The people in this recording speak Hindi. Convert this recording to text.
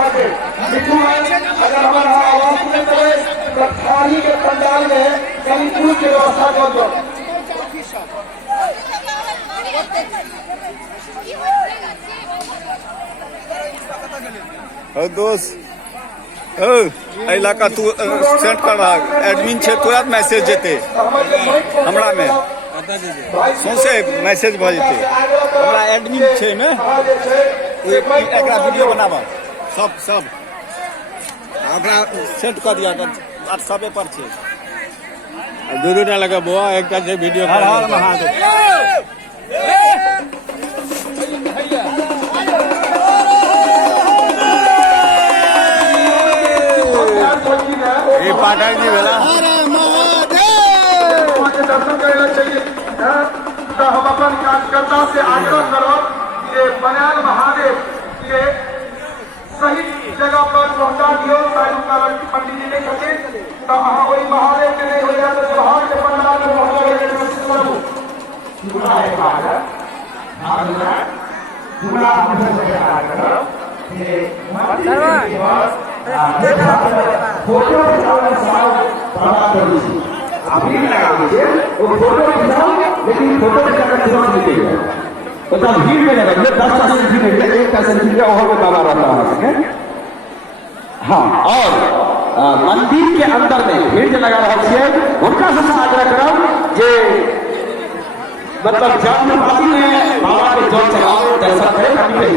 अगर हमारा आवाज सुने चले तो थाली के पंडाल में कहीं फूल की व्यवस्था कर दो। दोस्त इलाका तू सेंड कर रहा एडमिन छे तुरंत मैसेज देते हमरा में सौंसे मैसेज भ जेते हमरा एडमिन छे ने एकरा वीडियो बनाबा सब हमरा सेंड कर दिया व्हाट्सएप पर छे दूर ना लगा बुआ एकटा जे वीडियो हर हर महादेव पाठक जी भेला दर्शन करना चाहिए तो हम अपन कार्यकर्ता से आग्रह करो कि बनायल महादेव के सही जगह पर पहुंचा दियो पंडित जी नहीं सके तो अहाँ वही महादेव के नहीं हो जाए तो जवाहर के पंडाल में पहुंचा फोटो अभी लगा दीजिए वो फोटो लेकिन फोटो के तो जब भीड़ में लगा 10 सेल्फी नहीं 1 सेल्फी का और बाबा रहता है। हाँ और मंदिर के अंदर में भीड़ लगा रहा है उनका सबसे आग्रह करो जे मतलब जान बाबा के जल चढ़ाओ दर्शन करें